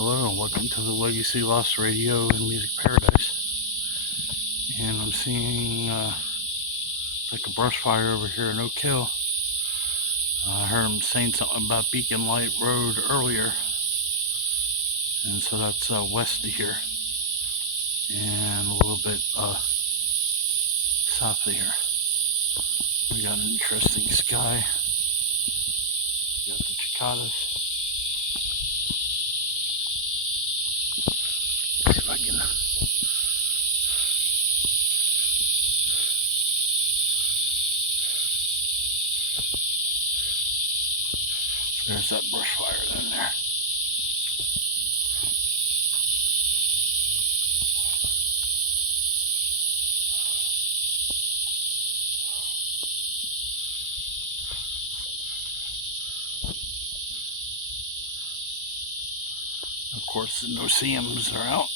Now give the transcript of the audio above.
Hello and welcome to the Legacy Lost Radio and Music Paradise. And I'm seeing like a brush fire over here in Oak Hill. I heard him saying something about Beacon Light Road earlier. And so that's west of here. And a little bit south of here. We got an interesting sky. We got the Cicadas. See if I can. There's that brush fire in there. Of course, the no-see-ums are out.